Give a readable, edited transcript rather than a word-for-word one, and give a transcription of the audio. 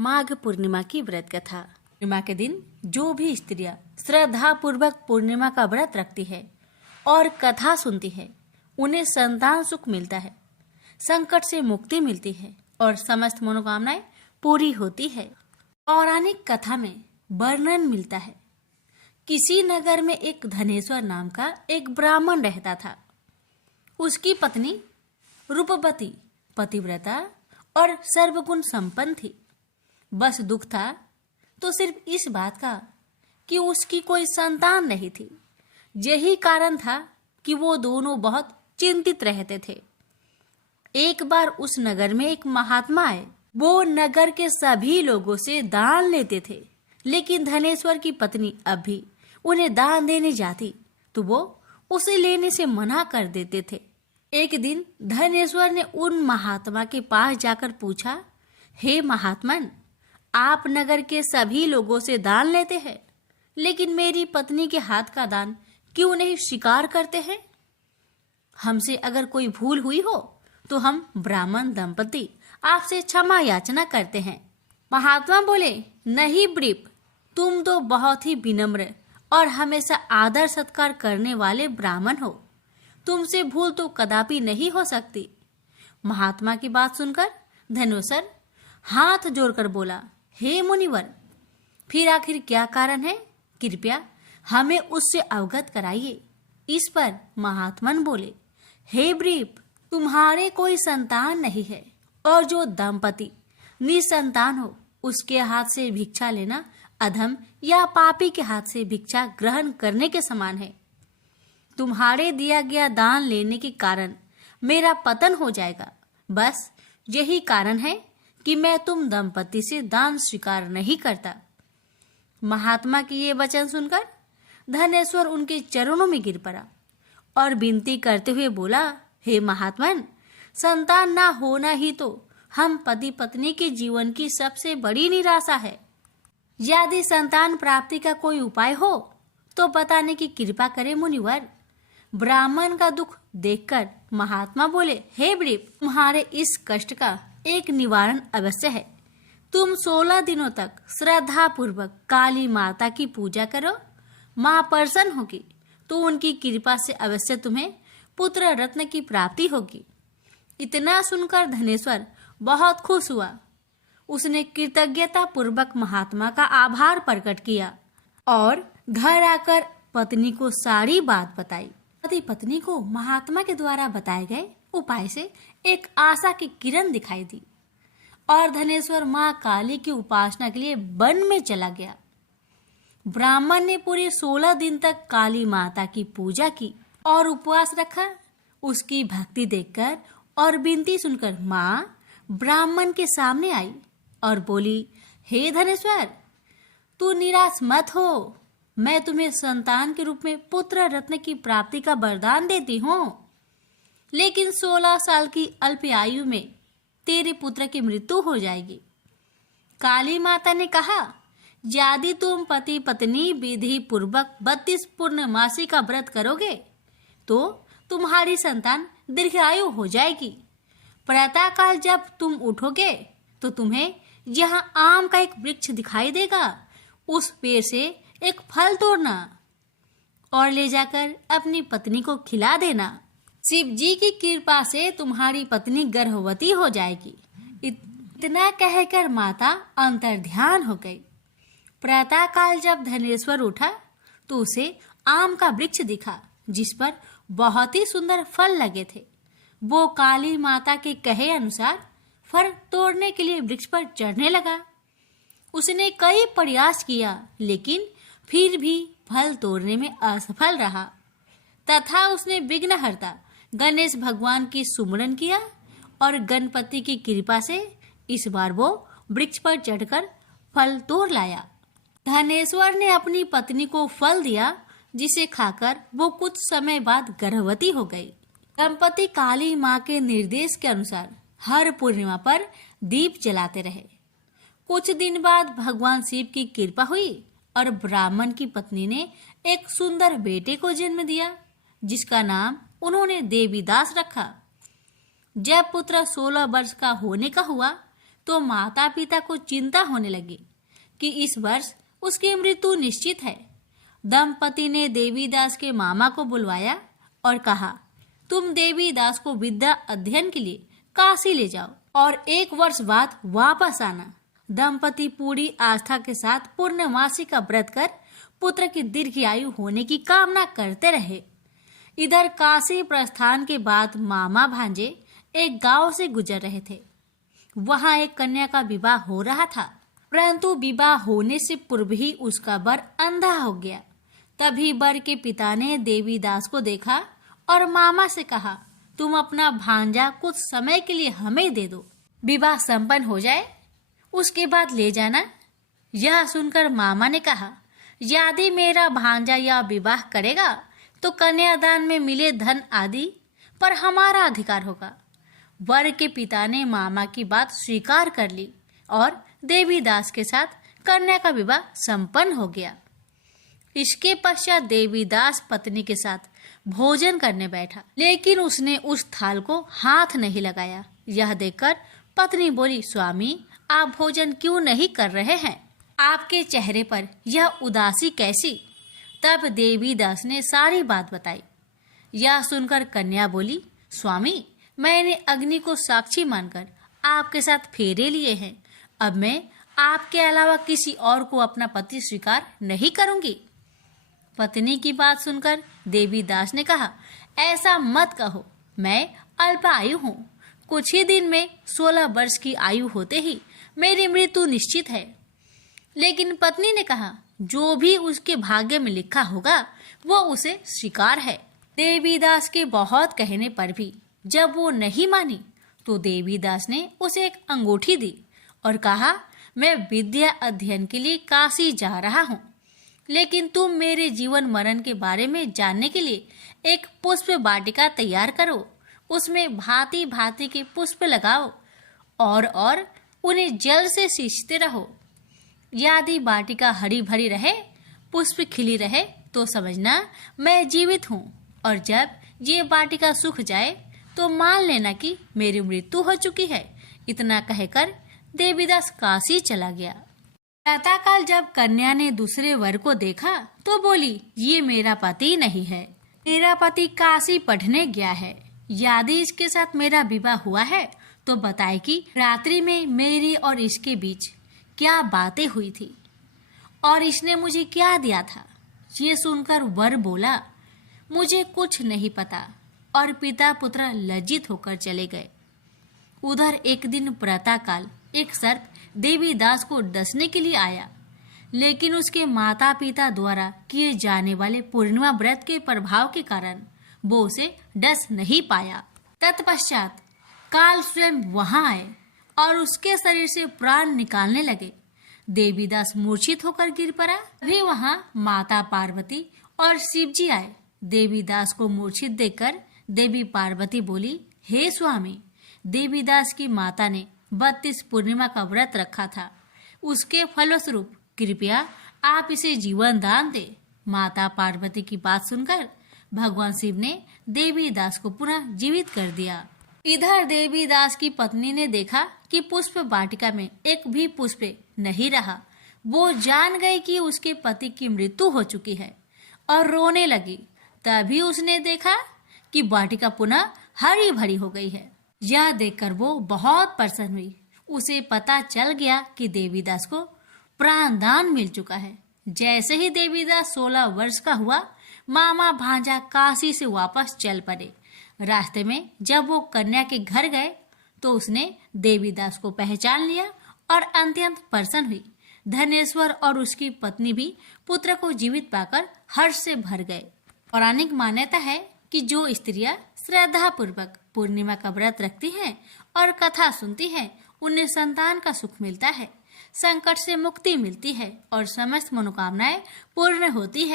माघ पूर्णिमा की व्रत कथा। पूर्णिमा के दिन जो भी स्त्रियां श्रद्धा पूर्वक पूर्णिमा का व्रत रखती है और कथा सुनती है, उन्हें संतान सुख मिलता है, संकट से मुक्ति मिलती है और समस्त मनोकामनाएं पूरी होती है। पौराणिक कथा में वर्णन मिलता है, किसी नगर में एक धनेश्वर नाम का एक ब्राह्मण रहता था। उसकी पत्नी रूपवती, पतिव्रता और सर्वगुण संपन्न थी। बस दुख था तो सिर्फ इस बात का कि उसकी कोई संतान नहीं थी। यही कारण था कि वो दोनों बहुत चिंतित रहते थे। एक बार उस नगर में एक महात्मा आए। वो नगर के सभी लोगों से दान लेते थे, लेकिन धनेश्वर की पत्नी अब भी उन्हें दान देने जाती तो वो उसे लेने से मना कर देते थे। एक दिन धनेश्वर ने उन महात्मा के पास जाकर पूछा, हे महात्मन, आप नगर के सभी लोगों से दान लेते हैं, लेकिन मेरी पत्नी के हाथ का दान क्यों नहीं स्वीकार करते हैं? हमसे अगर कोई भूल हुई हो तो हम ब्राह्मण दंपति आपसे क्षमा याचना करते हैं। महात्मा बोले, नहीं ब्रीप, तुम तो बहुत ही विनम्र और हमेशा आदर सत्कार करने वाले ब्राह्मण हो, तुमसे भूल तो कदापि नहीं हो सकती। महात्मा की बात सुनकर धनेश्वर हाथ जोड़कर बोला, हे मुनिवर, फिर आखिर क्या कारण है? कृपया हमें उससे अवगत कराइए। इस पर महात्मन बोले, हे ब्रीप, तुम्हारे कोई संतान नहीं है और जो दंपति निसंतान हो उसके हाथ से भिक्षा लेना अधम या पापी के हाथ से भिक्षा ग्रहण करने के समान है। तुम्हारे दिया गया दान लेने के कारण मेरा पतन हो जाएगा। बस यही कारण है कि मैं तुम दंपति से दान स्वीकार नहीं करता। महात्मा की ये वचन सुनकर धनेश्वर उनके चरणों में गिर पड़ा और विनती करते हुए बोला, हे महात्मन, संतान ना होना ही तो हम पति पत्नी के जीवन की सबसे बड़ी निराशा है। यदि संतान प्राप्ति का कोई उपाय हो तो बताने की कृपा करें मुनिवर। ब्राह्मण का दुख देखकर महात्मा बोले, हे ब्रीप, तुम्हारे इस कष्ट का एक निवारण अवश्य है। तुम 16 दिनों तक श्रद्धा पूर्वक काली माता की पूजा करो। माँ प्रसन्न होगी तो उनकी कृपा से अवश्य तुम्हें पुत्र रत्न की प्राप्ति होगी। इतना सुनकर धनेश्वर बहुत खुश हुआ। उसने कृतज्ञता पूर्वक महात्मा का आभार प्रकट किया और घर आकर पत्नी को सारी बात बताई। पति पत्नी को महात्मा के द्वारा बताए गए उपाय से एक आशा की किरण दिखाई दी और धनेश्वर माँ काली की उपासना के लिए वन में चला गया। ब्राह्मण ने पूरे 16 दिन तक काली माता की पूजा की और उपवास रखा। उसकी भक्ति देखकर और विनती सुनकर माँ ब्राह्मण के सामने आई और बोली, हे धनेश्वर, तू निराश मत हो। मैं तुम्हें संतान के रूप में पुत्र रत्न की प्राप्ति का वरदान देती हूँ, लेकिन 16 साल की अल्प आयु में तेरे पुत्र की मृत्यु हो जाएगी। काली माता ने कहा, यदि तुम पति पत्नी विधि पूर्वक 32 पूर्णमासी का व्रत करोगे तो तुम्हारी संतान दीर्घायु हो जाएगी। प्रातःकाल जब तुम उठोगे तो तुम्हें यहाँ आम का एक वृक्ष दिखाई देगा। उस पेड़ से एक फल तोड़ना और ले जाकर अपनी पत्नी को खिला देना। शिव जी की कृपा से तुम्हारी पत्नी गर्भवती हो जाएगी। इतना कहकर माता अंतर्ध्यान हो गई। प्रातःकाल जब धनेश्वर उठा तो उसे आम का वृक्ष दिखा जिस पर बहुत ही सुंदर फल लगे थे। वो काली माता के कहे अनुसार फल तोड़ने के लिए वृक्ष पर चढ़ने लगा। उसने कई प्रयास किया, लेकिन फिर भी फल तोड़ने में असफल रहा तथा उसने विघ्नहर्ता गणेश भगवान की सुमरन किया और गणपति की कृपा से इस बार वो वृक्ष पर चढ़कर फल तोड़ लाया। धनेश्वर ने अपनी पत्नी को फल दिया, जिसे खाकर वो कुछ समय बाद गर्भवती हो गई। दंपति काली माँ के निर्देश के अनुसार हर पूर्णिमा पर दीप जलाते रहे। कुछ दिन बाद भगवान शिव की कृपा हुई और ब्राह्मण की पत्नी ने एक सुंदर बेटे को जन्म दिया, जिसका नाम उन्होंने देवीदास रखा। जब पुत्र 16 वर्ष का होने का हुआ तो माता पिता को चिंता होने लगी कि इस वर्ष उसकी मृत्यु निश्चित है। दंपति ने देवीदास के मामा को बुलवाया और कहा, तुम देवीदास को विद्या अध्ययन के लिए काशी ले जाओ और 1 वर्ष बाद वापस आना। दंपति पूरी आस्था के साथ पूर्णमासी का व्रत कर पुत्र की दीर्घायु होने की कामना करते रहे। इधर काशी प्रस्थान के बाद मामा भांजे एक गांव से गुजर रहे थे। वहां एक कन्या का विवाह हो रहा था, परंतु विवाह होने से पूर्व ही उसका वर अंधा हो गया। तभी वर के पिता ने देवीदास को देखा और मामा से कहा, तुम अपना भांजा कुछ समय के लिए हमें दे दो, विवाह संपन्न हो जाए, उसके बाद ले जाना। यह सुनकर मामा ने कहा, यदि मेरा भांजा यह विवाह करेगा तो कन्यादान में मिले धन आदि पर हमारा अधिकार होगा। वर के पिता ने मामा की बात स्वीकार कर ली और देवीदास के साथ कन्या का विवाह संपन्न हो गया। इसके पश्चात देवीदास पत्नी के साथ भोजन करने बैठा, लेकिन उसने उस थाल को हाथ नहीं लगाया। यह देखकर पत्नी बोली, स्वामी आप भोजन क्यों नहीं कर रहे हैं? आपके चेहरे पर यह उदासी कैसी? तब देवीदास ने सारी बात बताई। यह सुनकर कन्या बोली, स्वामी मैंने अग्नि को साक्षी मानकर आपके साथ फेरे लिए हैं। अब मैं आपके अलावा किसी और को अपना पति स्वीकार नहीं करूंगी। पत्नी की बात सुनकर देवीदास ने कहा, ऐसा मत कहो, मैं अल्पायु हूँ। कुछ ही दिन में 16 वर्ष की आयु होते ही मेरी मृत्यु निश्चित है। लेकिन पत्नी ने कहा, जो भी उसके भाग्य में लिखा होगा वो उसे स्वीकार है। देवीदास के बहुत कहने पर भी जब वो नहीं मानी तो देवीदास ने उसे एक अंगूठी दी और कहा, मैं विद्या अध्ययन के लिए काशी जा रहा हूँ, लेकिन तुम मेरे जीवन मरण के बारे में जानने के लिए एक पुष्प वाटिका तैयार करो, उसमें भांति भांति के पुष्प लगाओ और उन्हें जल से सींचते रहो। यदि वाटिका हरी भरी रहे, पुष्प खिली रहे तो समझना मैं जीवित हूँ, और जब ये वाटिका सूख जाए तो मान लेना कि मेरी मृत्यु हो चुकी है। इतना कहकर देवीदास काशी चला गया। प्रातःकाल जब कन्या ने दूसरे वर को देखा तो बोली, ये मेरा पति नहीं है, मेरा पति काशी पढ़ने गया है। यदि इसके साथ मेरा विवाह हुआ है तो बताए कि रात्रि में मेरी और इसके बीच क्या बातें हुई थी और इसने मुझे क्या दिया था। ये सुनकर वर बोला, मुझे कुछ नहीं पता, और पिता पुत्र लज्जित होकर चले गए। उधर एक दिन प्रातःकाल एक सर्प देवीदास को डसने के लिए आया, लेकिन उसके माता पिता द्वारा किए जाने वाले पूर्णिमा व्रत के प्रभाव के कारण वो उसे डस नहीं पाया। तत्पश्चात काल स्वयं वहां आए और उसके शरीर से प्राण निकालने लगे। देवीदास मूर्छित होकर गिर पड़ा। भी वहां माता पार्वती और शिवजी आए। देवीदास को मूर्छित देखकर देवी पार्वती बोली, हे स्वामी, देवीदास की माता ने 32 पूर्णिमा का व्रत रखा था, उसके फलस्वरूप कृपया आप इसे जीवन दान दे। माता पार्वती की बात सुनकर भगवान शिव ने देवीदास को पुनः जीवित कर दिया। इधर देवीदास की पत्नी ने देखा कि पुष्प वाटिका में एक भी पुष्प नहीं रहा। वो जान गई कि उसके पति की मृत्यु हो चुकी है और रोने लगी। तभी उसने देखा कि वाटिका पुनः हरी भरी हो गई है। यह देखकर वो बहुत प्रसन्न हुई। उसे पता चल गया कि देवीदास को प्राणदान मिल चुका है। जैसे ही देवीदास 16 वर्ष का हुआ, मामा भांजा काशी से वापस चल पड़े। रास्ते में जब वो कन्या के घर गए तो उसने देवीदास को पहचान लिया और अत्यंत प्रसन्न हुई। धनेश्वर और उसकी पत्नी भी पुत्र को जीवित पाकर हर्ष से भर गए। पौराणिक मान्यता है कि जो स्त्रियां श्रद्धा पूर्वक पूर्णिमा का व्रत रखती हैं और कथा सुनती हैं, उन्हें संतान का सुख मिलता है, संकट से मुक्ति मिलती है और समस्त मनोकामनाएं पूर्ण होती है।